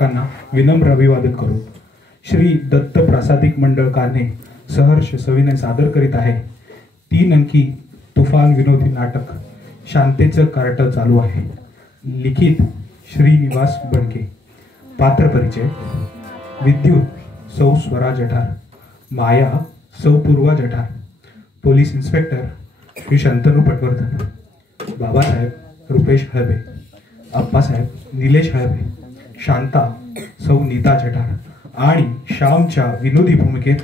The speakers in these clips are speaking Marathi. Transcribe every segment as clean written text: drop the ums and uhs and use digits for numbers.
प्रेक्षकांना विनम्र अभिवादन करू. श्री दत्त प्रासादिक मंडळ कारणे सहर्ष सविनय सादर करीत आहे 3 अंकी तुफान विनोदी नाटक शांतेचं कार्ट चालू आहे. लिखित श्रीनिवास बनके. पात्र परिचय: विद्युत सौ स्वरा जठार, माया सौ पूर्वा जठार, पोलीस इन्स्पेक्टर श्री शंतनू पटवर्धन, बाबासाहेब रुपेश हळबे, अप्पासाहेब निलेश हळबे, शांता सौ नीता जठार आणि श्यामच्या विनोदी भूमिकेत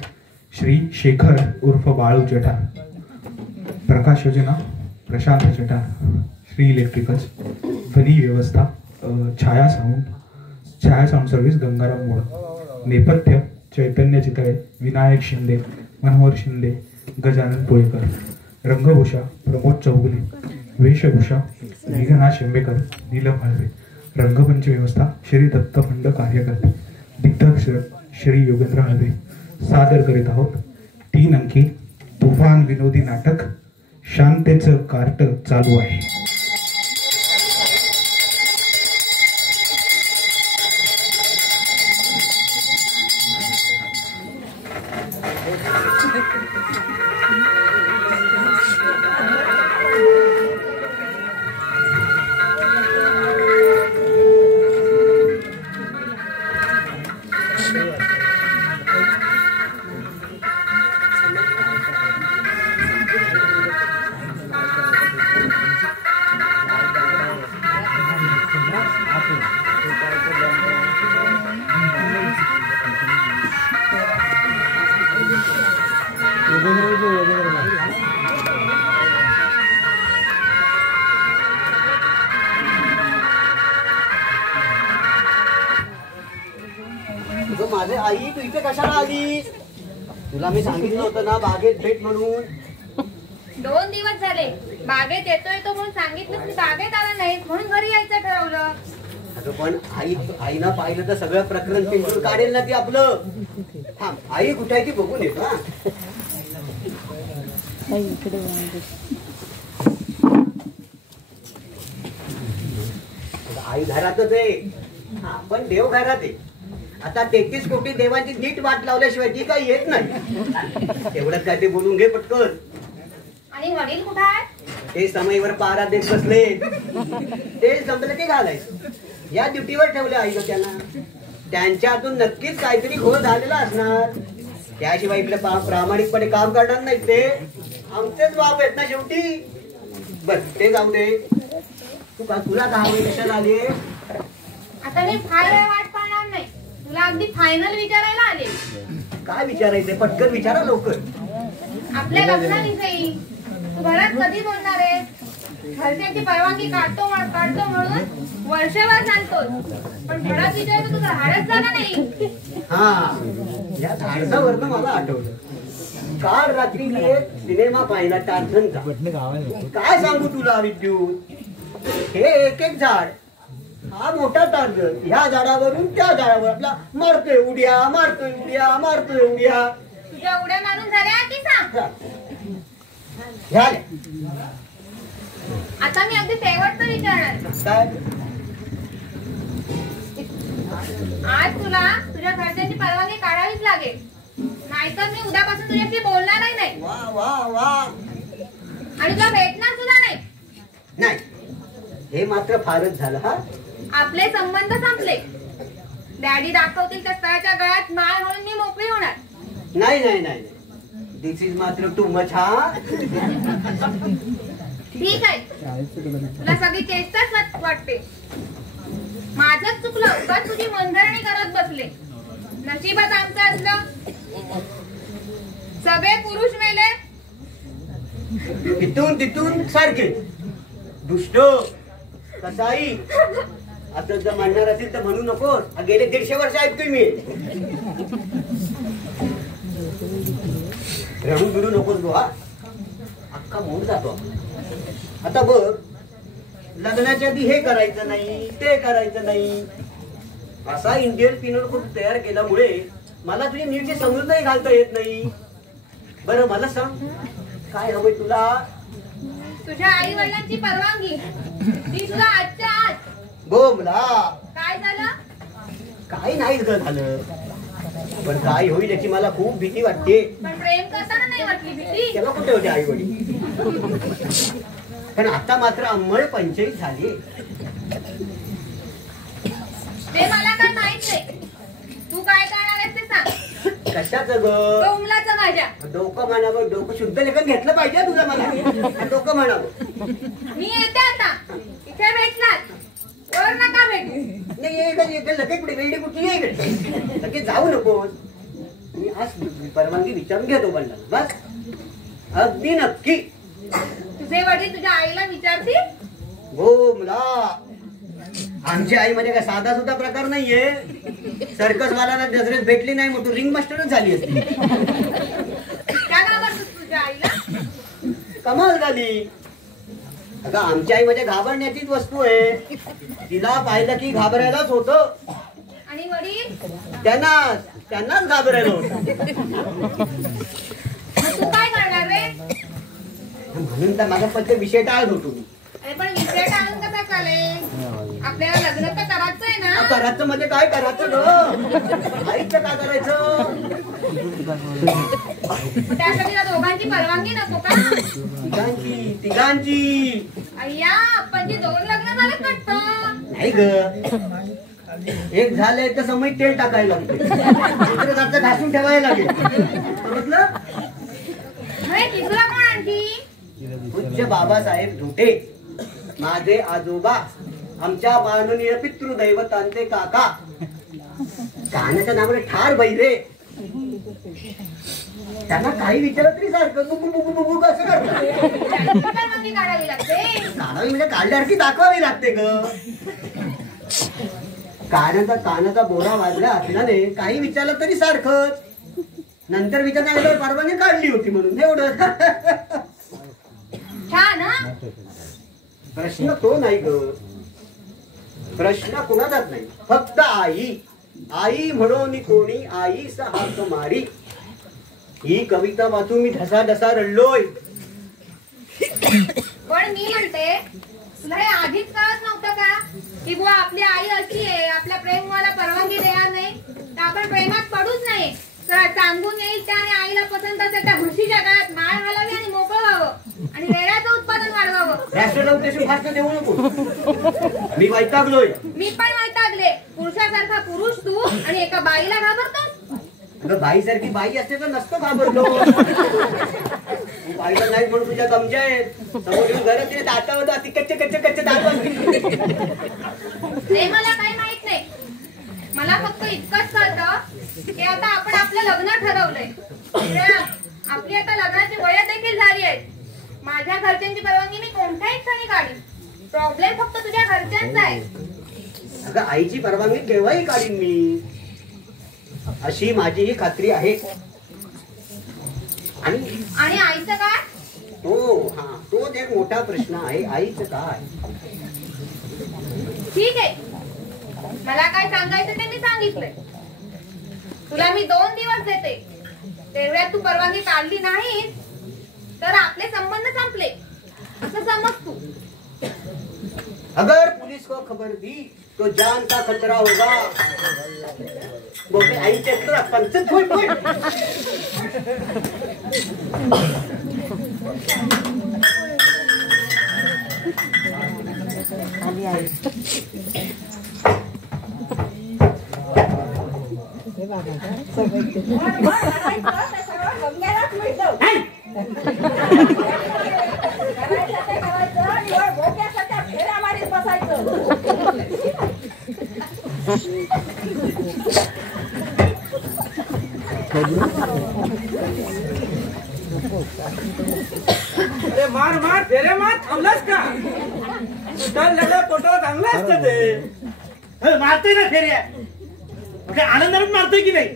श्री शेखर उर्फ बाळू जठार. प्रकाश योजना प्रशांत जठार. श्री इलेक्ट्रिकल्स ध्वनी व्यवस्था छाया साऊंड सर्व्हिस गंगाराम मोड. नेपथ्य चैतन्य चितळे, विनायक शिंदे, मनोहर शिंदे, गजानन पोळेकर. रंगभूषा प्रमोद चौगुले. वेशभूषा मेघना शेंबेकर, नीलम हळवे. रंगमंच व्यवस्था श्री दत्त फंड कार्यकर्ते. दिग्दर्शक श्री योगेंद्र हळवे. सादर करीत आहोत 3 अंकी तुफान विनोदी नाटक शांतेचं कार्ट चालू आहे. माझे आई, तू इथे कशाला आली? तुला मी सांगितलं होतं ना बागेत भेट म्हणून. 2 दिवस झाले बागेत येतोय तो म्हणून सांगितलं, मी बागेत आला नाही म्हणून घरी यायचं ठरवलं. अगं पण आईनं पाहिलं तर सगळं प्रकरण पिंजून काढेल ना ती आपलं. थांब, आई कुठे आहे ती बघून येतो. आई घरातच आहे, पण देव घरात आहे. आता 33 कोटी देवांची नीट वाट लावल्याशिवाय ती काही येत नाही. तेवढंच काय ते बोलून घे पटकन. आणि वडील कुठे आहेत? ते समयवर पारा देत बसले. ते जमलं की घालायचं. या ड्युटीवर ठेवले आई त्यांना. त्यांच्या हातून नक्कीच काहीतरी घोळ झालेला असणार. त्याशिवाय इकडे प्रामाणिकपणे काम करणार नाही. ते आमचेच बाप आहेत ना शेवटी. बस ते जाऊ दे. तुला का हवी कशाला आली? आता मी फार वेळ वाट पाहणार नाही. तुला अगदी फायनल विचारायला आले. काय विचारायचंय? पटकन विचारा लवकर. आपल्या लग्नाविषयी तू घरात कधी बोलणार आहे? घरच्यांची परवानगी काढतो म्हणून वर्षभर सांगतोस, पण घरात विचारतो तुझं धाडस झालं नाही. हा, या धाडसावरनं मला आठवलं. काल रात्री मी एक सिनेमा पाहिला टार्झनचा. काय सांगू तुला विद्युत, हे एक एक झाड, हा मोठा टार्झन ह्या झाडावरून त्या झाडावर आपला मारतोय उड्या, मारतोय उड्या, मारतोय उड्या. तुझ्या उड्या मारून झाल्या की सांग. आता मी अगदी शेवटचं विचारणार. काय? आज तुला तुझ्या घरच्यांची परवानगी काढावीच लागेल, नाहीतर मी उद्यापासून तुझ्याशी बोलणारही नाही. वा वा वा. आणि तुला भेटणार सुद्धा नाही. नाही, हे मात्र फारच झालं. हा, आपले संबंध संपले. डॅडी दाखवतील त्या स्थळाच्या गळ्यात माळ म्हणून मी मोकळी होणार. नाही नाही नाही, दिस इज मात्र टू मच. हा ठीक आहे, तुला सगळी चेष्टाच वाटते. माझंच चुकलं, उगाच तुझी मनधरणी करत बसले. नशिबात आमचं असलं. सगळे पुरुष मेले. इथून तिथून सारखे दुष्ट कसाई. असं जर म्हणणार असेल तर म्हणू नकोस. गेले 150 वर्ष ऐकतोय मी. रडू बिडू नकोस गो. हा, अख्खा मूड जातो. आता बघ, लग्नाच्या आधी हे करायचं नाही, ते करायचं नाही, असा इंडियन पिनल कोड तयार केल्यामुळे मला तुझी नीटची समजूनही घालता येत नाही. बरं मला सांग, काय हवंय तुला? तुझ्या आई वडिलांची परवानगी. ती सुद्धा आजच्या आज. बोमला. काय झालं? काही नाहीच ग झालं, पण काय होईल याची मला खूप भीती वाटते. पण प्रेम करताना नाही वाटली भीती? तेव्हा कुठे होते आई वडील, पण आता मात्र अंमळ पंचायत झाली. ते मला काय माहित नाही. तू काय करणार आहेस ते सांग. कशाचं ग? डोंगलाचं माझ्या. डोकं म्हणावं, डोकं शुद्ध लेखन घेतलं पाहिजे तुझं मला. डोकं म्हणावं. मी येते आता. इथे भेटलात वर नका भेटू. नाही लगेच पुढे वेळी कुठली आहे, लगेच जाऊ नकोस. मी आज परवानगी विचारून घेतो बंडाला, बस. अगदी नक्की. तुझे वडील तुझ्या आईला विचारतील? हो मुला, आमची आई मध्ये काय साधा सुद्धा प्रकार नाहीये. सर्कस वाल्याला नजरेत भेटली नाही मग तू रिंग मास्टरच झाली असती. काय घाबरतोस तुझ्या आईला? कमाल झाली. अगं आमच्या आई मध्ये घाबरण्याचीच वस्तू आहे. तिला पाहिलं की घाबरायलाच होतं. आणि वडील? त्यांनाच घाबरायला होतं. तू काय करणार रे? म्हणून तर माझा पत्ते विषय टाळत होतो मी. अरे पण विषय टाळून कसा चालेल? आपल्याला लग्न तर करायचंय ना. करायचं म्हणजे काय करायचं ग? आईचं काय करायचं? त्यासाठी त्या दोघांची परवानगी नको का? तिघांची. अय्या आपणची 2 लग्न झालं वाटतं. नाही ग, एक झालंय तर समय तेल टाकायला लागते, दुसरं जातं घासून ठेवायला लागेल. समजलं? तिसरा कोण आणखी? पूज्य बाबासाहेब धोटे, माझे आजोबा, आमच्या माननीय पितृदैवतांचे काका. कानाच्या नावाने ठार बैरे. त्यांना काही विचारत तरी सारखं बुबू कसं करतात. परवानगी काढावी लागते. काढावी म्हणजे काढल्यासारखी दाखवावी लागते ग. कानाचा बोरा वाजला असल्याने काही विचारलं तरी सारखंच. नंतर विचारण्यावर परवानगी काढली होती म्हणून एवढं. छान हा. प्रश्न तो नाही ग, प्रश्न कुणाचाच नाही, फक्त आई. आई म्हणून कोणी आईस हाक मारी. ही कविता वाचून मी ढसा रडलोय. पण मी म्हणते, तुला हे आधीच कळत नव्हतं का की बुवा आपली आई अशी आहे, आपल्या प्रेमाला परवानगी देणार नाही तर आपण प्रेमात पडूच नाही. तर सांगून येईल त्या आणि आईला पसंत असेल त्या म्हशीच्या गळ्यात माळ घालावी आणि मोकळं व्हावं आणि वेळाचं उत्पादन वाढवावं. राष्ट्र उद्देशून भाषण देऊ नको. मी वैतागलोय. मी पण वैतागले. पुरुषासारखा पुरुष तू आणि एका बाईला घाबरतोस. अगं बाईसारखी बाई असते तर नसतो घाबरलो. बाईला नाही म्हणून तुझ्या गमजा आहेत. समोर येऊन घरात ते दातावर ती कच्चे दात. ते मला काही माहित नाही. मला फक्त इतकंच कळतं की आता आपण आपलं लग्न ठरवलंय. आपली आता लग्नाची वय देखील झाली आहे. माझ्या घरच्यांची परवानगी मी कोणत्याही क्षणी काढीन. प्रॉब्लेम फक्त तुझ्या घरच्यांचा आहे. अगं आईची परवानगी केव्हाही काढीन मी, अशी माझी ही खात्री आहे. आणि आईचं काय? तोच एक मोठा प्रश्न आहे. आईचं काय? ठीक आहे, मला काय सांगायचं ते मी सांगितलंय. तुला मी 2 दिवस देते. तेवढ्यात तू परवानगी काढली नाही तर आपले संबंध संपले असं समज तू. अगर पुलिस को खबर दी तो जान का खतरा होगा. बोलते आई चेत्र पंचत होय. अरे मार फेरे मार, थांबलास का? पोटाला चांगलं असतं ते. मारतोय ना फेऱ्या, आनंदाने मारतोय की नाही?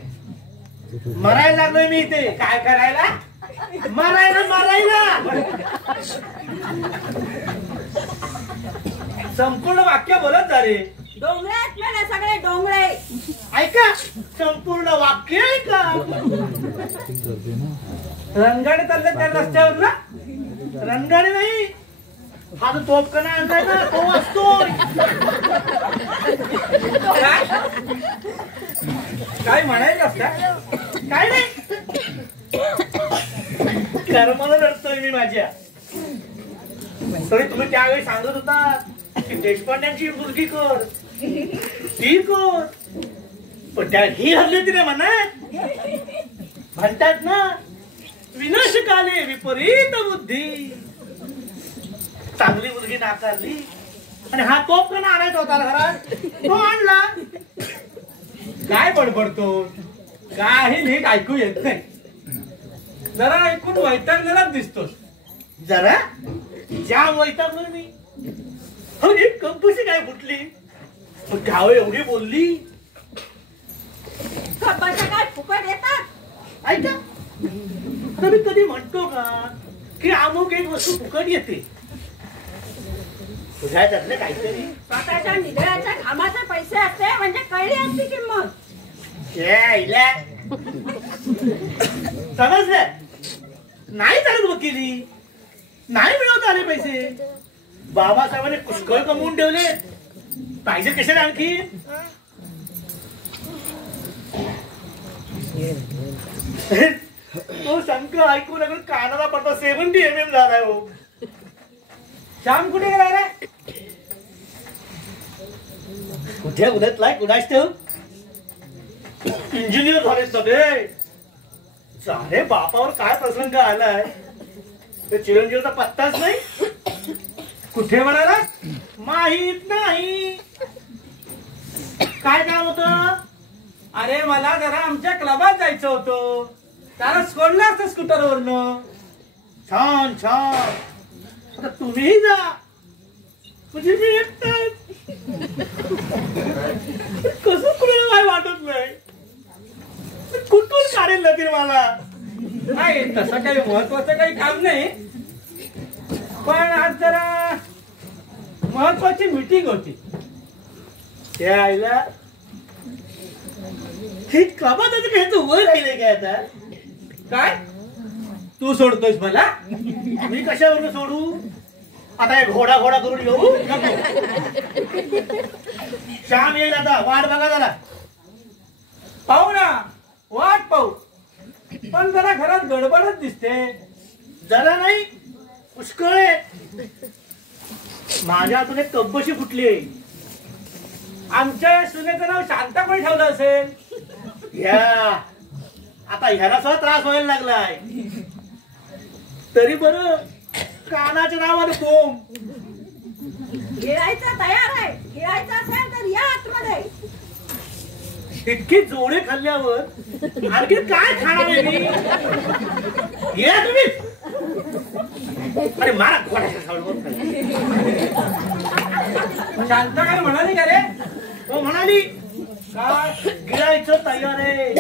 मरायला लागलोय मी इथे. काय करायला? मारायला संपूर्ण वाक्य बोलत जा रे. डोंगरात मला सगळे डोंगरे. ऐका, संपूर्ण वाक्य ऐका. रणगाडे चालले त्या रस्त्यावर ना? रणगाडी नाही, हा जो तोफखाना आणलाय ना तो असतोय. काय म्हणायचं असतं? काय नाही, कर्माला लढतोय मी माझ्या. तरी तुम्ही त्यावेळी सांगत होता की देशपांड्यांची मुलगी कर, ती कर, पण त्या ही हरली तिने म्हणत म्हणतात ना, विनाशकाले विपरीत बुद्धी. चांगली मुलगी नाकारली आणि हा तोफखाना आणायचा होता घरात, तो आणला. काय बडबडतो? काही नीट ऐकू येत नाही. जरा ऐकून वैतागलेलाच दिसतोस. जरा जाम वैतागलो मी. अरे कंपशी काय फुटली, गाव एवढी बोलली. कपाच्या काय फुकट येतात. ऐका, आता मी कधी म्हणतो का की अमुक एक वस्तू फुकट येते? तुझ्या त्यातलं काहीतरी स्वतःच्या निधळाच्या घामाचे पैसे असते म्हणजे कळली असती किंमत. समजलं नाही? चालत वकिली नाही मिळवत आले पैसे. बाबासाहेबांनी पुष्कळ कमवून ठेवले, पाहिजे कशाला आणखी? तो शंक ऐकून अगं कानाला पडतो. 70 mm झालाय हो. श्याम कुठे गेला रे? कुठे उदतलाय कुणाच ठेव. इंजिनियर झाले सगळे. सारे बापावर काय प्रसंग आलाय ते चिरंजीवचा पत्ताच नाही. कुठे म्हणाला? माहित नाही. काय काम होतं? अरे मला जरा आमच्या क्लबात जायचं होतं. त्याला सोडलं असतं स्कूटरवरनं. छान छान. आता तुम्हीही जा म्हणजे मी एकटाच. कसं कुणाला काय वाटत नाही. कुठून काढेल लगीन मला? नाही तसं काही महत्वाचं काही काम नाही, पण आज जरा महत्वाची मीटिंग होती. त्या आईला हे कमाल घ्यायचं वर राहिले काय आता? काय तू सोडतोयस मला? मी कशावरून सोडू? आता हे घोडा घोडा करून येऊ नको. श्याम येईल आता, वाट बघा जरा. पाहू ना, वाट पाहू. पण जरा घरात गडबडच दिसते. जरा नाही पुष्कळ आहे. माझ्या हातून एक कब्बशी फुटली. आमच्या सुनेचं नाव शांता कोणी ठेवलं असेल? ह्या आता ह्याला सुद्धा त्रास व्हायला लागलाय. तरी बरं कानाच्या नावाने बोंब. गिळायचं तयार आहे. गिळायचं असेल तर या आतमध्ये. इतकी जोडे खाल्ल्यावर आणखी काय खाणार आहे मी? या तुम्ही. अरे मारा घोड्याच्या सावलीवर खाली. शांता काय म्हणाली का रे? हो म्हणाली काय गिळायचं तयार आहे.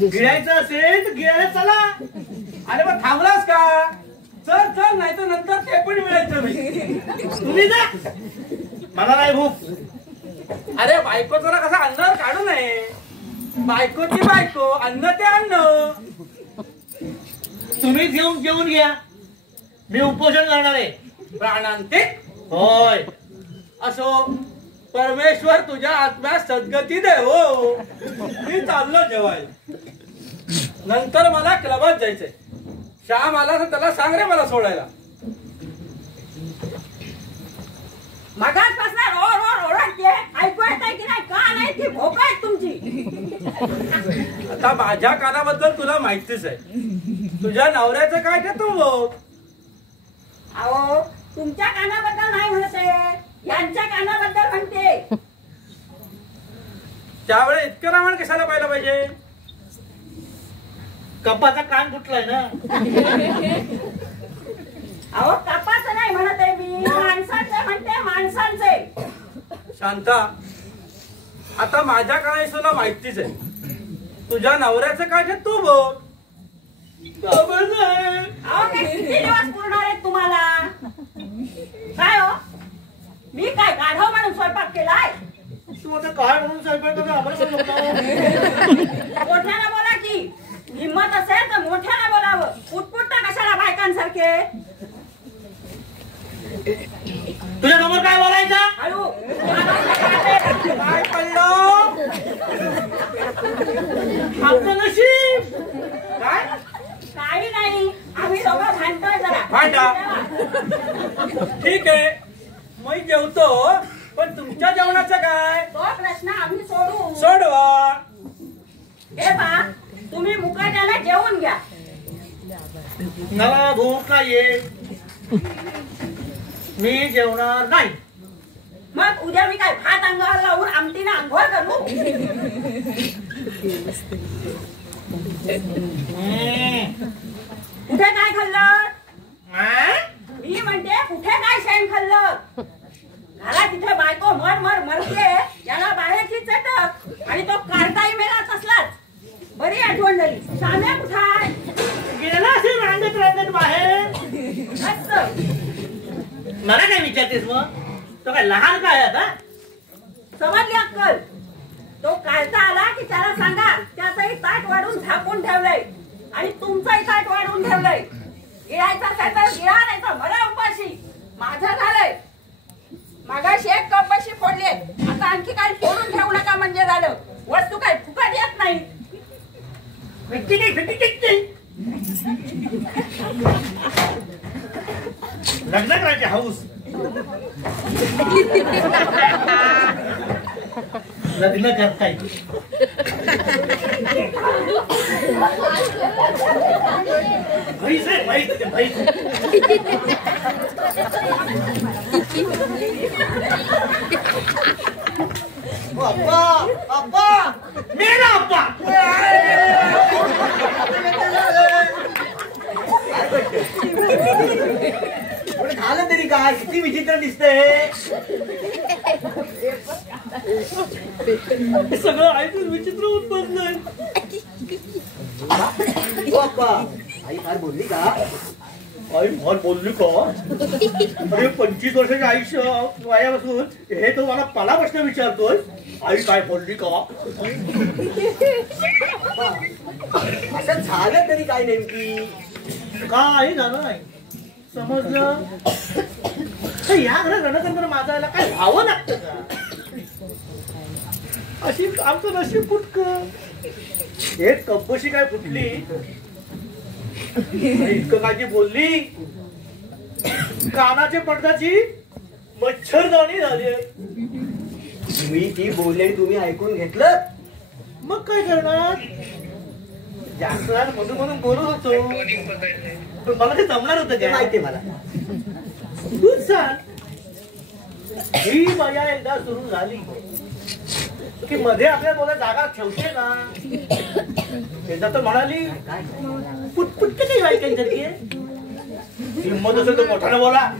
गिळायचं असेल तर गिळायला चला. अरे मग थांबलास का? चल चल, नाही तर नंतर ते पण मिळायचं नाही. तुम्ही जा, मला नाही भूक. अरे बायको जरा कसा अन्नावर काढू नये. बायकोची बायको, अन्न ते अन्न. तुम्हीच घेऊन जेवून घ्या. मी उपोषण करणार आहे. प्राणांते होय. असो, परमेश्वर तुझ्या आत्म्यास सद्गती दे हो. मी चाललो जेवायला. नंतर मला क्लबात जायचंय. श्याम आला तर त्याला सांग रे मला सोडायला. मगाचपासून ओर ओर ओरडते. ऐकू येतंय की नाही? का नाही ती भोक आहे तुमची. आता माझ्या कानाबद्दल तुला माहितीच आहे. तुझ्या नवऱ्याचं काय ते तू बघ. अहो तुमच्या कानाबद्दल नाही म्हणते, यांच्या कानाबद्दल म्हणते. त्यावेळेस इतकं रावण कशाला पाहिलं पाहिजे? कपाचा कान फुटलाय ना. अहो कपाचं नाही म्हणते मी, माणसांचे म्हणते, माणसांचे. शांता, आता माझ्या कानाची तुला माहितीच आहे. तुझ्या नवऱ्याचं काय ते तू बघ. अहो काय किती दिवस पुरणार आहेत तुम्हाला? काय हो, मी काय गाढव म्हणून स्वयंपाक केलाय? तू आता काय म्हणून स्वयंपाक करतो आम्हाला पण नको. मोठ्यानं बोला की. हिम्मत असेल तर मोठ्यानं बोलावं. पुटपुटता कशाला बायकांसारखे? आमचं नशीब काय काही नाही, आम्ही दोघं भांडतोय जरा. भांडा. ठीक आहे, मी जेवतो, पण तुमच्या जेवणाचं काय? तो प्रश्न आम्ही सोडू. सोडवा. हे बा, तुम्ही मुकाट्याला जेवून घ्या. मला भूक नाहीये, मी जेवणार नाही. मग उद्या मी काय भात अंगावर लावून आमटीनं आंघोळ करू? कुठे काय खाल्लं? मी म्हणते कुठे काय शेण खाल्लं? घरात तिथे बायको मर मरते, याला बाहेरची चटक आणि तो काढताही मेला तसलाच. बरी आठवण झाली. साम्या कुठाय? गेला असेल रांगत बाहेर. असं. मला काय विचारतेस मग? तो काय लहान काय आता? समजली अक्कल? तो काढता आला की त्याला सांगा त्याचंही ताट वाढून झाकून ठेवलंय आणि तुमचंही ताट वाढून ठेवलंय. गिळायचा असेल तर गिळा, नाही तर मला उपाशी. माझं झालंय. मागाशी एक कप बशी फोडली, आता आणखी काही फोडून ठेवू नका म्हणजे झालं. वस्तू काय फुकट येत नाही. लग्न करायची हाऊस. लग्न करता येईल. म्हैस आहे, म्हैस, म्हैस. अप्पा अप्पा मेला अप्पा. झालं तरी काय? किती विचित्र दिसतंय. सगळं ऐकून विचित्र होत बसलंय. हो अप्पा, आई फार बोलली का? आई फार बोलली का? अरे 25 वर्षाचे आयुष्य वयापासून हे तो मला प्रश्न विचारतोय. आई काय बोलली का? असं झालं तरी काय नेमकी? काही झालं नाही. समजलं? या घरात रणतंत्र माझायला काय व्हावं लागतं का? अशी आमचं नशीब फुटकं. एक कब्बशी काय फुटली, इतकं काय बोलली, कानाच्या पडद्याची मच्छरदाणी झाली. मी ती बोलले तुम्ही ऐकून घेतलं? मग काय करणार? जास्त मधून मधून बोलत होतो, पण मला ते जमणार होतं ते काय? माहितीये मला. तूच सांग. ही मजा एकदा सुरू झाली की मध्ये आपल्या बोला जागा ठेवते ना. एकदा तर म्हणाली पुटपुटके काही वाईकांसारखी आहे. हिंमत असेल तर मोठ्यानं बोला.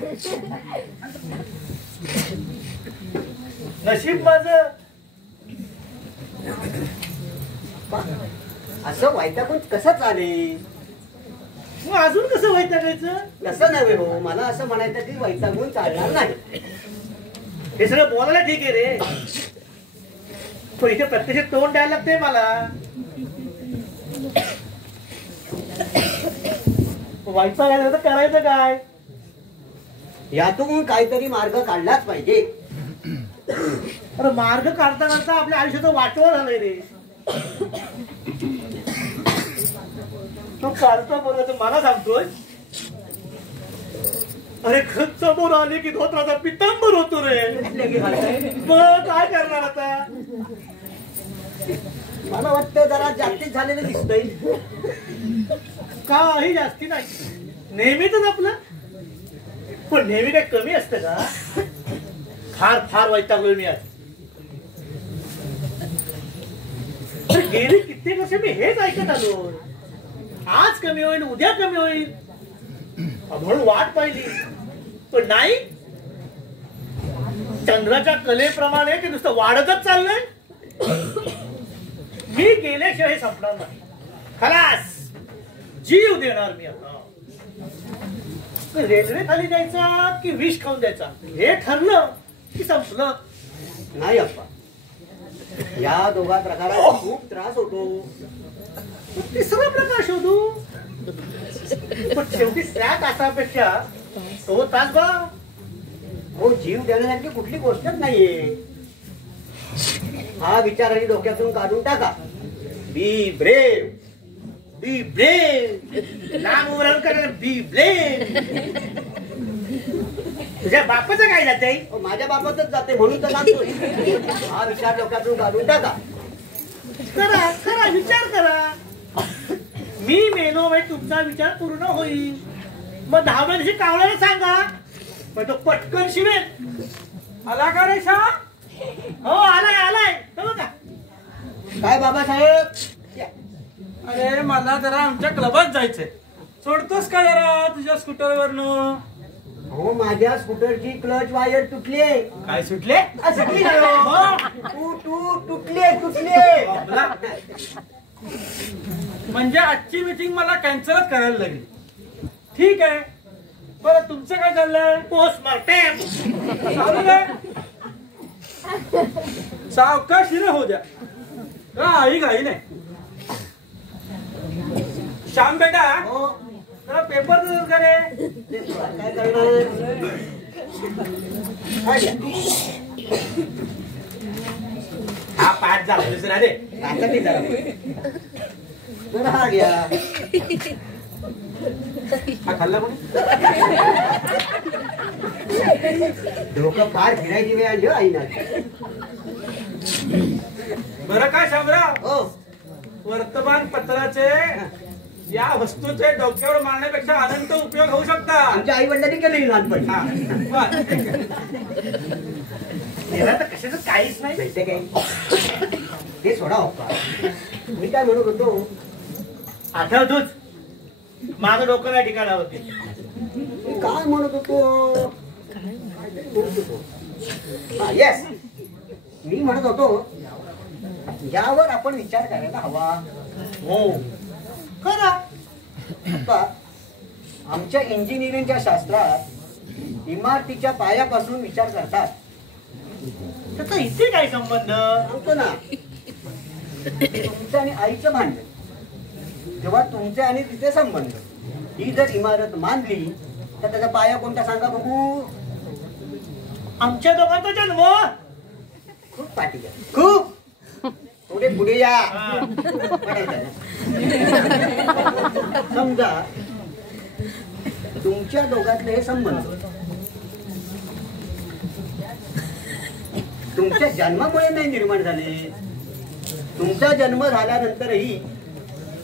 नशीब माझं. असं वैतागून कसं चालेल? मग अजून कसं वैतागायचं? कसं नव्हे हो, मला असं म्हणायचं की वैतागून चालणार नाही. हे सगळं बोलायला ठीक आहे रे, पण इथे प्रत्यक्ष तोंड द्यायला लागतंय मला. वैतागायचं तर करायचं काय? यातून काहीतरी मार्ग काढलाच पाहिजे. अरे मार्ग काढता काढता आपल्या आयुष्याचं वाटवं झालंय रे. तो काढता बरं मला सांगतोय. अरे खत समोर आले की धोत्राचा पितांबर होतो रे. मग काय करणार आता? मला वाटतं जरा जास्तीत झालेलं दिसतंय. काही जास्ती नाही, नेहमीच आपलं. पण नेहमी काय कमी असतं का? फार फार वैतागलोय मी आज. गेली कित्येक वर्ष मी हेच ऐकत आलो. आज कमी होईल, उद्या कमी होईल म्हणून वाट पाहिली, पण नाही. चंद्राच्या कलेप्रमाणे ते नुसतं वाढतच चाललंय. मी गेल्याशिवाय हे संपणार नाही. खलास जीव देणार मी आता. रेल्वे खाली जायचा की विष खाऊन द्यायचा हे ठरलं की संपलं. नाही अप्पा, या दोघा प्रकारात खूप त्रास होतो. तिसरा प्रकार शोधू, पण शेवटी त्या तासापेक्षा तो तास बघा. हो, जीव देण्यासारखी कुठली गोष्टच नाहीये. हा विचार आणि डोक्यातून काढून टाका. बी ब्रेव, बी ब्रेव, लांब उभं कर, बी ब्रेव. तुझ्या बापाचं काय जाते? माझ्या बाबतच जाते म्हणून तर सांगतोय. हा विचार डोक्यातून काढून टाका. करा करा विचार करा. मी मेलो म्हणजे तुमचा विचार पूर्ण होईल. मग 10 दिवशी कावळ्याला सांगा, मग तो पटकन शिवेल. आला का रे श्याम? हो आलाय आलाय. बघा काय बाबासाहेब? अरे मला जरा आमच्या क्लबात जायचंय. सोडतोस का जरा तुझ्या स्कूटरवरनं? हो माझ्या स्कूटरची क्लच वायर तुटली. काय सुटले? सुटली तुटले तुटले. म्हणजे आजची मीटिंग मला कॅन्सलच करायला लागली. ठीक आहे, बरं तुमचं काय चाललंय? पोस्टमार्टेम चालू आहे. सावकाशीने हो द्या, आई घाई नाही. श्याम बेटा, हो जरा पेपर देतो का रे? काय करणार? काय घ्या. हा पाठ झाला दुसरा दे. आता ते जरा बरं हा घ्या. हा खाल्ला कोणी? डोकं फार फिरायची वेळ आली आई ना. बरं का शामराव, हो वर्तमानपत्राचे या वस्तूचे डोक्यावर मारण्यापेक्षा अनंत उपयोग होऊ शकतात. आमच्या आई वडिलांनी केलेली लहानपणी. हा, बरं. त्याला तर कशाचं काहीच नाही. माहितीये काय ते सोडा होता. मी काय म्हणत होतो, आठवतोच माझं डोकं नाही ठिकाणावरती. मी काय म्हणत होतो. येस, मी म्हणत होतो यावर आपण विचार करायला हवा. हो करा. आता आमच्या इंजिनिअरिंगच्या शास्त्रात इमारतीच्या पायापासून विचार करतात. त्याचा इथे काय संबंध? सांगतो ना. तुमचं आणि आईचं भांडण, तेव्हा तुमचे आणि तिचे संबंध. ही जर इमारत मानली तर त्याचा पाया कोणता सांगा बघू. आमच्या दोघांचा जन्म खूप पाठी घ्या, खूप. पुढे पुढे या. समजा तुमच्या दोघातले हे संबंध तुमच्या जन्मामुळे नाही निर्माण झाले. तुमचा जन्म झाल्यानंतरही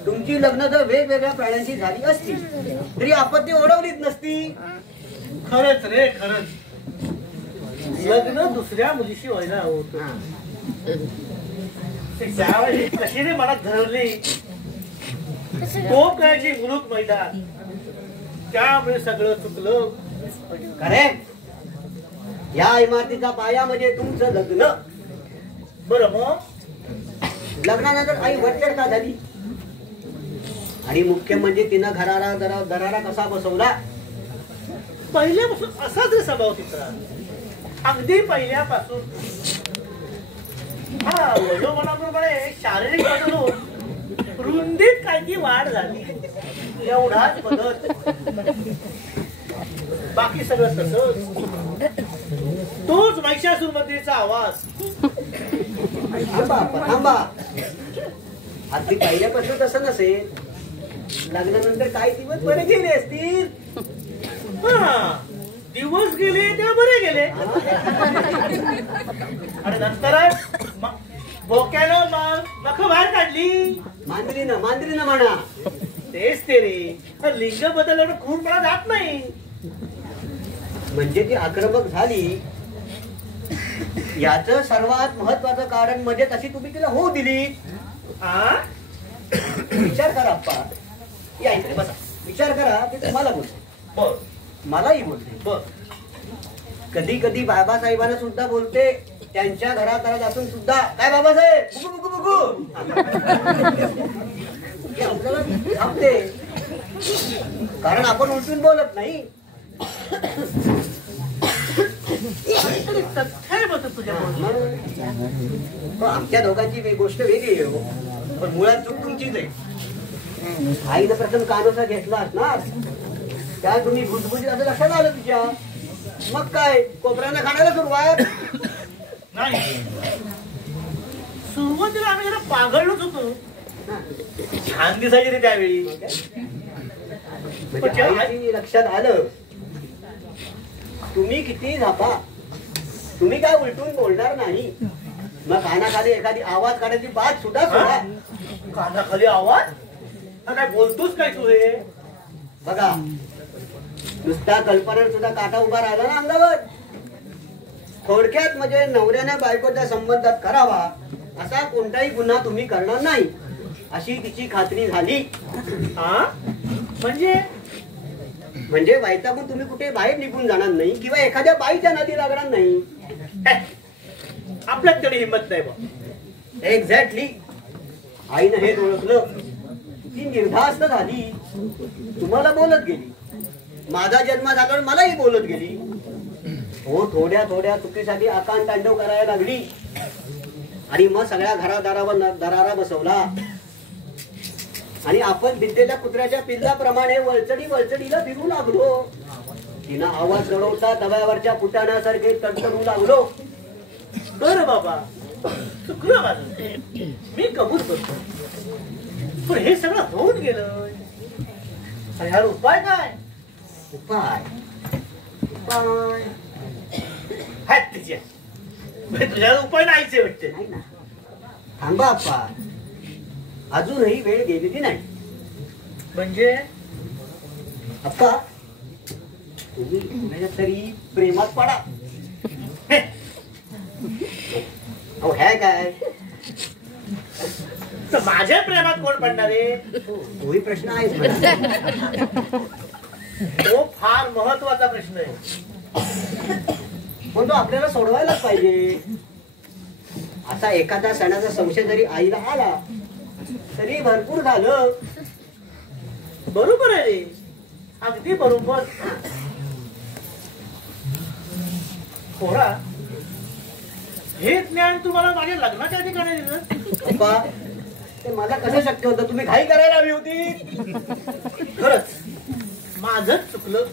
तुमची लग्न जर वेगवेगळ्या प्राण्यांची झाली असती तरी आपत्ती ओढवलीच नसती. खरंच रे खरंच. लग्न दुसऱ्या मुलीशी व्हायला हवं होतं. त्यावेळी कशी रे मला धरली. तो कायची मुलूक मैदान, त्यामुळे सगळं चुकलं. करेक्ट. या इमारतीचा पाया म्हणजे तुमचं लग्न. बरं मग लग्नानंतर आई वरचढ का झाली. आणि मुख्य म्हणजे तिनं दरारा कसा बसवला. पहिल्यापासून असाच रे स्वभाव तिचा. अगदी पहिल्यापासून. हा वयोमानाप्रमाणे शारीरिक बदलून रुंदीत काही वाढ झाली, एवढाच बदल. बाकी सगळं तसंच. तोच महिषासुरमध्येचा आवाज. थांबा. अगदी पहिल्यापासून तसं नसेल. लग्नानंतर काही दिवस बरे गेले असतील. हा दिवस गेले तेव्हा बरे गेले. आणि नंतर बोक्यानं नख बाहेर काढली. मांजरीनं म्हणा. तेच ते रे. लिंग बदलल्यावर खूरपणा जात नाही. म्हणजे ती आक्रमक झाली. याचं सर्वात महत्वाचं कारण म्हणजे तशी तुम्ही तिला होऊ दिली. विचार करा अप्पा. या इकडे बसा. विचार करा. ते तुम्हाला बोलते, बर मलाही बोलते. बर. कधी कधी बाबासाहेबांना सुद्धा बोलते. त्यांच्या घरात असून सुद्धा काय बाबासाहेब बुकू बुकू बुकू. आपल्याला थांबते कारण आपण उलटून बोलत नाही. आमच्या दोघांची गोष्ट वेगळी आहे. पण मुळात चूक तुमचीच आहे. आईनं प्रथम कानोसा घेतला असणार. त्या तुम्ही भुजभुजीत असं लक्षात आलं तुझ्या. मग काय कोपऱ्यानं खाण्याला सुरुवात. नाही सुरुवातीला आम्ही जरा पागळलोच होतो. छान दिसायची रे त्यावेळी. म्हणजे आईची लक्षात आलं तुम्ही किती झापा, तुम्ही काय उलटून बोलणार नाही. मग कानाखाली एखादी आवाज काढायची बात सुद्धा सोडा. कानाखाली आवाज? काय बोलतोस काय तू हे? बघा नुसता कल्पनेवर सुद्धा काटा उभा राहिला ना अंगावर. थोडक्यात म्हणजे नवऱ्याने बायकोच्या संबंधात करावा असा कोणताही गुन्हा तुम्ही करणार नाही अशी तिची खात्री झाली. म्हणजे वैतागून तुम्ही कुठे बाहेर निघून जाणार नाही किंवा एखाद्या बाईच्या नादी लागणार नाही. आपल्यात तरी हिंमत नाही बा. एक्झॅक्टली. आईनं हे ओळखलं ती निर्धास्त झाली, तुम्हाला बोलत गेली. माझा जन्म झाल्यावर मलाही बोलत गेली. हो थोड्या थोड्या चुकीसाठी आकांत तांडव करायला लागली आणि मग सगळ्या घरादारावर दरारा बसवला आणि आपण भिद्देल्या कुत्र्याच्या पिल्लाप्रमाणे वळचडीला फिरू लागलो. तिनं आवाज चढवता तव्यावरच्या फुटाण्यासारखे तडतडू लागलो. बरं बाबा चुकलं माझं, मी कबूल करतो. पण हे सगळं होऊन गेलं, ह्यावर उपाय काय? उपाय आहेत तिच्या. तुझ्या उपाय नाहीच वाटते. नाही ना. थांबा अप्पा, अजूनही वेळ गेलेली नाही. म्हणजे अप्पा तुम्ही कुणाच्या तरी प्रेमात पडा. अहो हे काय तर माझ्या प्रेमात कोण पडणार आहे? तोही प्रश्न आहे. तो फार महत्वाचा प्रश्न आहे, पण तो आपल्याला सोडवायलाच पाहिजे. असा एखादा सणाचा संशय जरी आईला आला तरी भरपूर झालं. बरोबर आहे रे, अगदी बरोबर. थोडा हे ज्ञान तुम्हाला माझ्या लग्नाच्या आधी काय दिलं? पप्पा ते मला कसं शक्य होतं? तुम्ही घाई करायला हवी होती. खरंच माझंच चुकलं.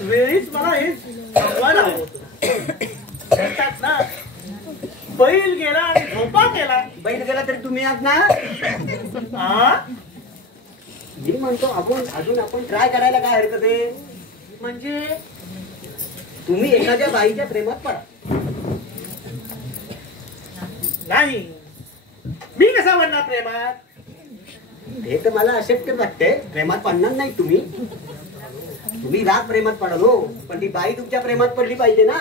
वेळीच मला हे सांगायला हवं होतं. म्हणतात ना, बैल गेला आणि झोपा केला. बैल गेला तरी तुम्ही आहात ना. मी म्हणतो अजून आपण ट्राय करायला काय हरकत आहे? म्हणजे तुम्ही एखाद्या बाईच्या प्रेमात पडा. नाही, मी कसा म्हणणार प्रेमात? हे तर मला अशक्य वाटते. प्रेमात पडणार नाही तुम्ही. तुम्ही राग प्रेमात पडाल हो, पण ती बाई तुमच्या प्रेमात पडली पाहिजे ना.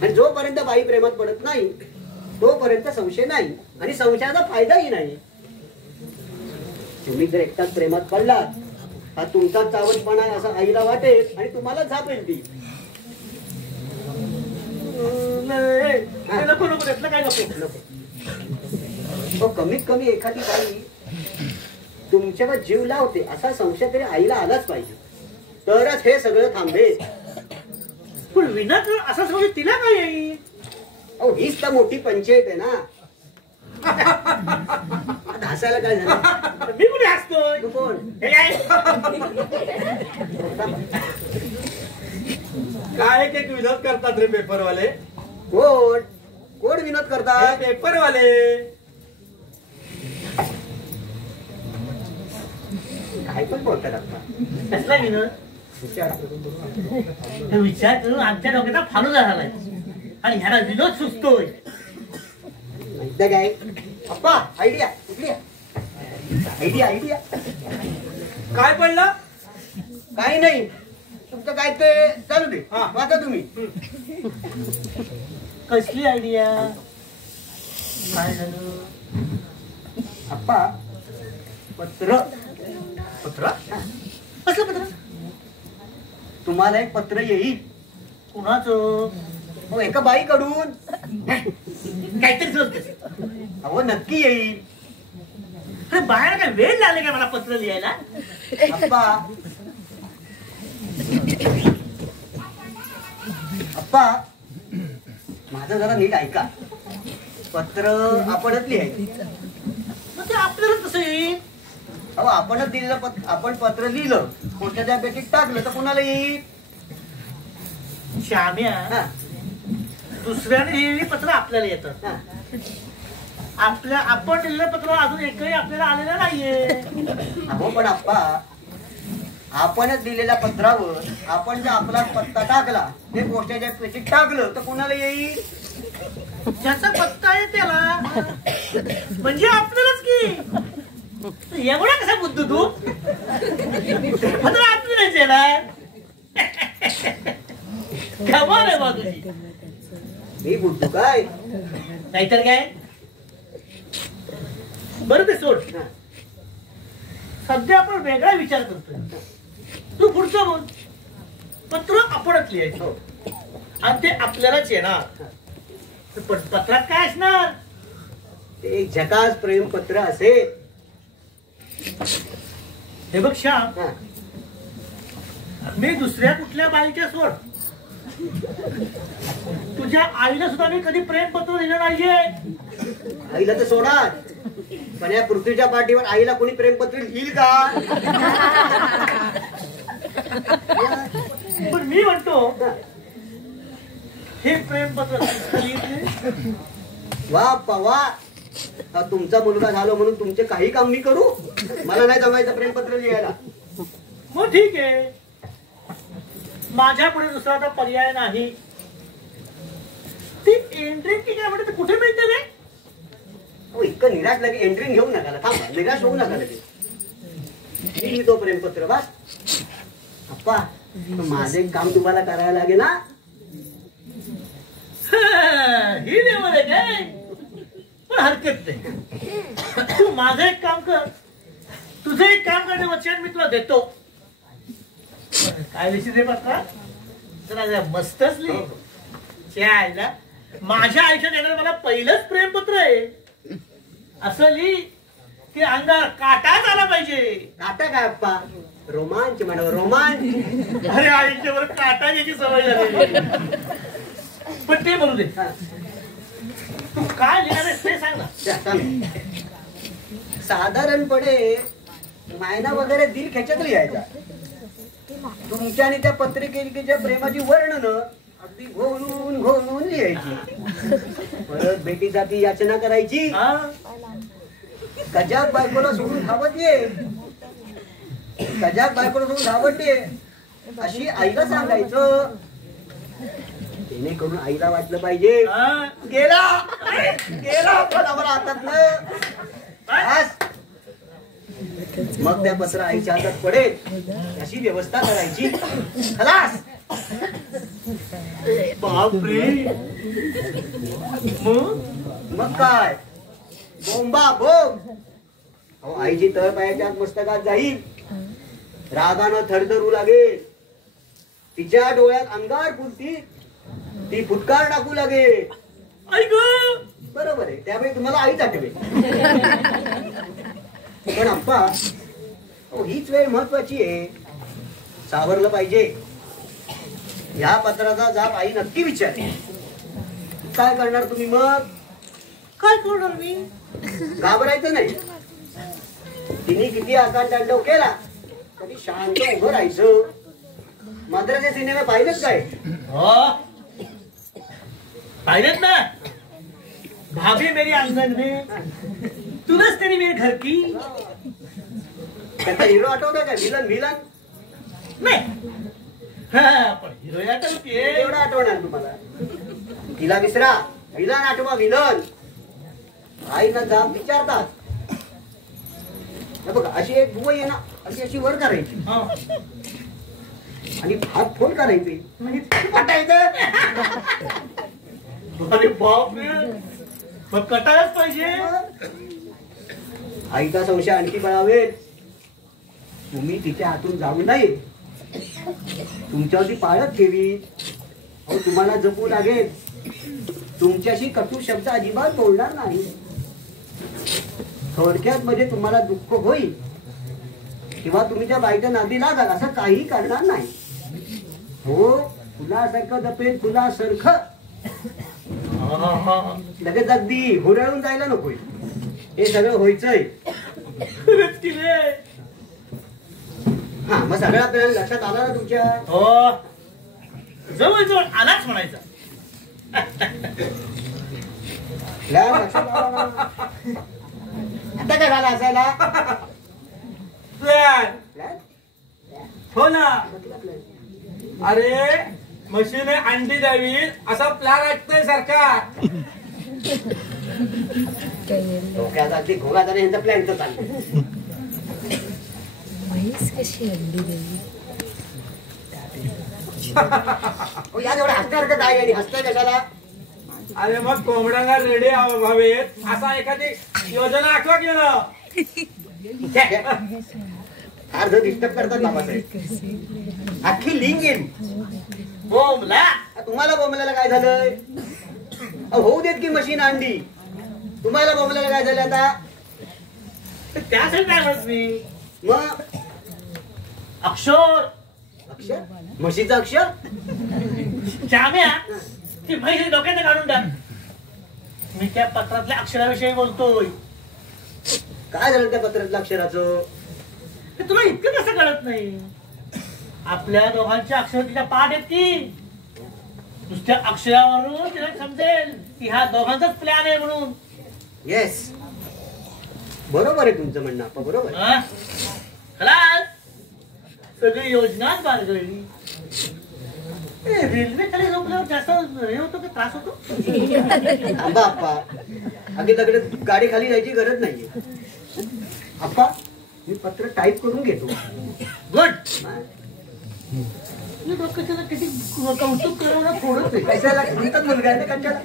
आणि जोपर्यंत बाई प्रेमात पडत नाही तोपर्यंत संशय नाही आणि संशयाचा फायदाही नाही. तुम्ही जर एकटाच प्रेमात पडलात हा तुमचा चावटपणा असं आईला वाटेल आणि तुम्हाला झापेल ती. नको नको त्यातलं काय नको. नको. कमीत कमी एखादी बाई तुमच्यावर जीव लावते असा संशय तरी आईला आलाच पाहिजे, तरच हे सगळं थांबेल. पण विना असा समज तिला काय येईल? अहो हीच तर मोठी पंचायत आहे ना. हसायला काय झालं? मी कुठे हसतोय? तू कोण? हे काय? काय एक विनोद करतात रे पेपरवाले. कोण कोण विनोद करतात? पेपरवाले काय पण बोलतात आता. कसला विनोद? हे विचार करून आमच्या डोक्याचा फालू झालाय आणि ह्याला विनोद सुचतोय. माहिती काय अप्पा? आयडिया कुठली? आयडिया काय पडलं? काही नाही. तुमचं काय ते चालू दे. वाचा तुम्ही. कसली आयडिया? काय झालं? अप्पा पत्र. पत्र? कसलं पत्र? तुम्हाला एक पत्र येईल. कुणाचं? हो एका बाईकडून. काहीतरी सुचतंय. अहो नक्की येईल. अरे बाहेर काय वेळ लागले का मला पत्र लिहायला? अप्पा माझं जरा नीट ऐका. पत्र आपणच लिहायचं. मग ते आपल्यालाच कसं येईल? अहो आपणच दिलेलं आपण पत्र लिहिलं, कोणत्या पेटीत टाकलं तर कुणाला येईल? श्याम्या, दुसऱ्याने लिहिलेली पत्र आपल्याला येतात. आपण दिलेलं पत्र अजून एकही आपल्याला आलेलं नाहीये. अहो पण आप्पा, आपणच दिलेल्या पत्रावर आपण जर आपला पत्ता टाकला, ते पोस्टाच्या पेटीत टाकलं तर कोणाला येईल? ज्याचा पत्ता आहे त्याला, म्हणजे आपल्यालाच की. एवढा कसा बुद्ध तू? पत्र आपल्यालाच येणार. कमाल आहे बा तुझी. मी बुद्धू काय? नाहीतर काय. बरं ते सोड. सध्या आपण वेगळा विचार करतोय. तू पुढचं बोल. पत्र आपणच लिहायचं आणि ते आपल्यालाच येणार. पण पत्रात काय असणार? ते एक झकास प्रेमपत्र असेल. हे बघ श्याम, हा. मी दुसऱ्या कुठल्या बाईच्या सोड, तुझ्या आईला सुद्धा मी कधी प्रेमपत्र दिलं नाहीये. आईला तर सोडा, पण या पृथ्वीच्या पाठीवर आईला कोणी प्रेमपत्र लिहिल का? पण मी म्हणतो हे प्रेमपत्र लिहिते. वा पवा, तुमचा मुलगा झालो म्हणून तुमचे काही काम मी करू? मला नाही जमायचं प्रेमपत्र लिहायला. मग ठीक आहे, माझ्या पुढे दुसरा आता पर्याय नाही. ती एंट्री की काय म्हणते, कुठे मिळते रे? इतकं निराश लगे एंट्री घेऊ नका, थांबा, निराश होऊ नका लगे. मी लिहितो प्रेमपत्र बस. अप्पा, माझे काम तुम्हाला करायला लागेल ना. ही लेवल आहे काय? पण हरकत नाही, तू माझं एक काम कर, तुझं एक काम करणे वचन मी तुला देतो. काय लिहिशील रे पत्रा? जरा मस्तच लिहि. आईला माझ्या आयुष्यात येणार मला पहिलंच प्रेमपत्र आहे असं लिहि की अंगावर काटाच आला पाहिजे. काटा काय अप्पा? रोमांच म्हणा, रोमांच. अरे आयुष्यावर काटा याची सवय झाली. पण ते बोलू दे, तू काय लिहिणार आहेस ते सांग ना. साधारणपणे मायना वगैरे दिल खेचत लिहायचा. तुमच्या आणि त्या पत्रिकेच्या प्रेमाची वर्णन अगदी घोळून घोळून लिहायची. परत भेटीसाठी याचना करायची. गजाक बायकोला सोडून धावत ये, गजाक बायकोला सोडून धावत ये अशी आईला सांगायचं. जेणेकरून आईला वाटलं पाहिजे गेला गेला पदावर हातात. मग त्या पत्र आईच्या हातात पडेल अशी व्यवस्था करायची. खलास. बापरे. मग काय बोंबा बोंब. अहो, आईची तळ पायाच्या मस्तकात जाईल. रागानं थरथरू लागेल. तिच्या डोळ्यात अंगार फुलतील. ती फुटकार टाकू लागेल. ऐक, बरोबर आहे, त्यामुळे तुम्हाला आईच आठवेल. पण अप्पा, हीच वेळ महत्वाची आहे. सावरलं पाहिजे. या पत्राचा जाब आई नक्की विचारेल. काय करणार तुम्ही मग? काय करणार मी? घाबरायचं नाही. तिने किती आकार तांडव केला तरी शांत उभं राहायचं. मद्रासी सिनेमा पाहिलेच काय? पाहिलेत ना. भाभी मेरी आंगन में, तुलस तेरी मेरी घर की. त्याचा हिरो आठवतो का? विलन विलन नाही, पण हिरो आठवते. एवढं आठवणार तुम्हाला? तिला विसरा, विलन आठवा. विलन आईना जाब विचारतात. बघा, अशी एक बुवा आहे ना, अशी अशी वर करायची आणि हात फोड करायची आणि पटायचं. अरे बापरे, मग कटायच पाहिजे. आईचा संशय आणखी बळावेल. तुम्ही तिच्या हातून जाऊ नये. तुमच्यावरती पाळत ठेवी. अहो, तुम्हाला जपू लागेल. तुमच्याशी कटू शब्द अजिबात बोलणार नाही. थोडक्यात म्हणजे तुम्हाला दुःख होईल किंवा तुम्ही त्या बाईच्या नादी लागाल असं काही करणार नाही. हो, फुलासारखं जपेल फुलासारखं. लगेच अगदी हुरळून जायला नकोय. हे सगळं व्हायचंय. हा, मग सगळं आपल्याला लक्षात आलं ना तुमच्या? हो, जवळ आलाच म्हणायचा. लक्षात आलं ना? आता काय झालं असायला? Plan Plan? हो ना. कसला plan? अरे म्हशीने अंडी द्यावी असा प्लॅन ऐकतोय सरकार. डोक्यात अगदी घोगाचा यांचा प्लॅन तर चाललं. म्हैस कशी अंडी देईल? या जेवढं हसणार का काय आणि हसताय कशाला? अरे मग कोंबड्यांना रेडी व्हावेत असा एखादी योजना आखवा की ना. फार जर डिस्टर्ब करतात बाबासाहेब. अख्खी लिंक येईल. बोंबला तुम्हाला बोंबल्याला काय झालंय? होऊ देत की मशीन अंडी. तुम्हाला बोंबल्याला काय झालं आता? त्यासाठी काय म्हणत मी मग अक्षर अक्षर म्हशीचं अक्षर जाम्या ती म्हैस डोक्यात काढून टाक. मी त्या पत्रातल्या अक्षराविषयी बोलतोय. काय झालं त्या पत्रातल्या अक्षराचं? ते तुला इतकं कसं कळत नाही? आपल्या दोघांच्या अक्षर तिच्या पाठ आहेत की नुसत्या अक्षरावरून तिला समजेल की हा दोघांचाच प्लॅन आहे म्हणून. येस बरोबर आहे तुमचं म्हणणं आपण बरोबर. हा? खलास सगळी योजनाच बारगळली. रेल्वे खाली झोपल्यावर जास्त हे होतो की त्रास होतो? आंबा आप्पा अगदी लगेच गाडी खाली जायची गरज नाहीये. आप्पा मी पत्र टाईप करून घेतो. गुड. डोक्याला किती कौतुक करून फोडत आहे. कशाला तुमचाच मुलगा आहे ना कशाला?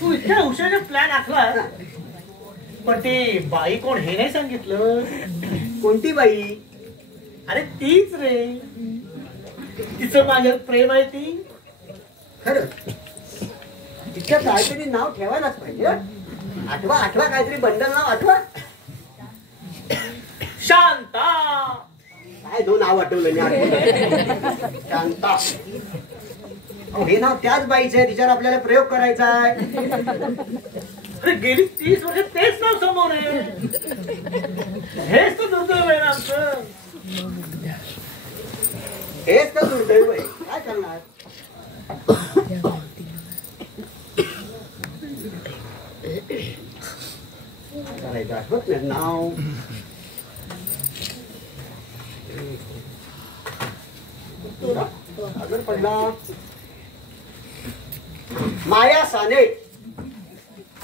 तू इतक्या हुशारीने प्लॅन आखला पण ते बाई कोण हे नाही सांगितलं. कोणती बाई? अरे तीच रे तिचं माझ्यावर प्रेम आहे ती. खरं तिच्या काहीतरी नाव ठेवायलाच पाहिजे. आठवा आठवा काहीतरी बंडल नाव आठवा. शांता. काय दोन नाव आठवलं नाही. शांता. हे नाव त्याच बाईचं आहे. तिच्यावर आपल्याला प्रयोग करायचा आहे. अरे गेली 30 वर्ष तेच नाव समोर आहे. हेच तर दुर्दैव आहे ना आमचं. हेच तर दुर्दैव आहे. काय करणार? करायचं आठवत नाही नाव. अगर पडला माया साने.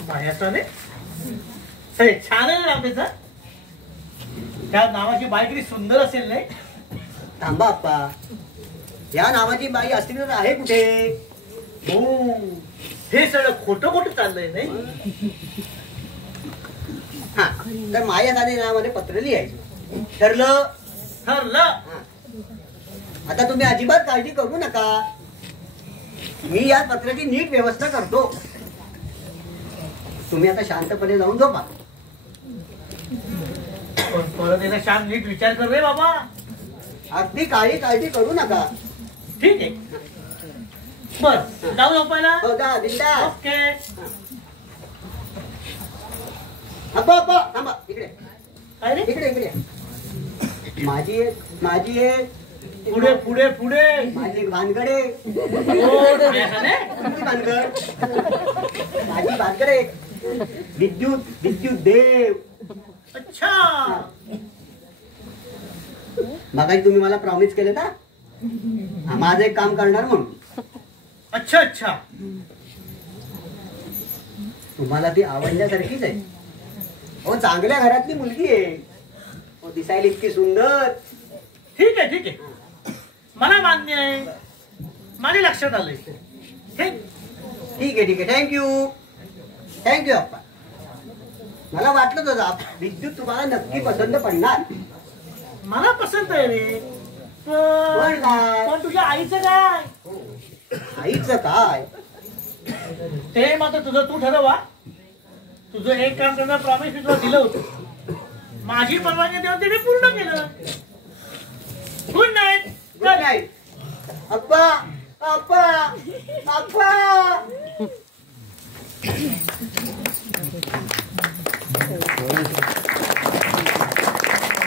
मायासाने हे छान आहे नाव त्याचं. त्या नावाची बाई किती सुंदर असेल नाही? थांबा आप्पा या नावाची बाई असली तर आहे कुठे? हो हे सगळं खोटं खोटं चाललंय नाही? हा तर माया साने नावाने पत्र लिहायचं ठरलं. ठरलं. हा. आता तुम्ही अजिबात काळजी करू नका. मी या पत्राची नीट व्यवस्था करतो. तुम्ही आता शांतपणे जाऊन झोपा. पण परत एकदा शांत नीट विचार कर रे बाबा. अगदी काळजी करू नका. ठीक आहे बर जाऊ झोपायला. हो जा दिंडा. ओके. अप्पा अप्पा थांबा इकडे काय रे? इकडे इकडे. माझी एक पुढे पुढे पुढे. माझी भानगडे. हो, मायासाने? तुमची भानगड. माझी भानगडे. विद्युत देव. अच्छा. मगाशी तुम्ही मला प्रॉमिस केलं ना माझं एक काम करणार म्हणून. अच्छा अच्छा. तुम्हाला ती आवडण्यासारखीच आहे. हो चांगल्या घरातली मुलगी आहे. हो दिसायला इतकी सुंदर. ठीक आहे ठीक आहे मला मान्य आहे. माझ्या लक्षात आलंय. ठीक आहे थँक्यू अप्पा. मला वाटलंच होतं विद्युत तुम्हाला नक्की पसंत पडणार. मला पसंत आहे रे. पण काय? पण तुझ्या आईचं काय? आईचं काय? ते मात्र तुझं तू ठरवा. तुझं एक काम करणार प्रॉमिस मी तुला दिलं होतं. माझी परवानगी देऊन ते मी पूर्ण केलं. Good night. Good night. अप्पा अप्पा अप्पा.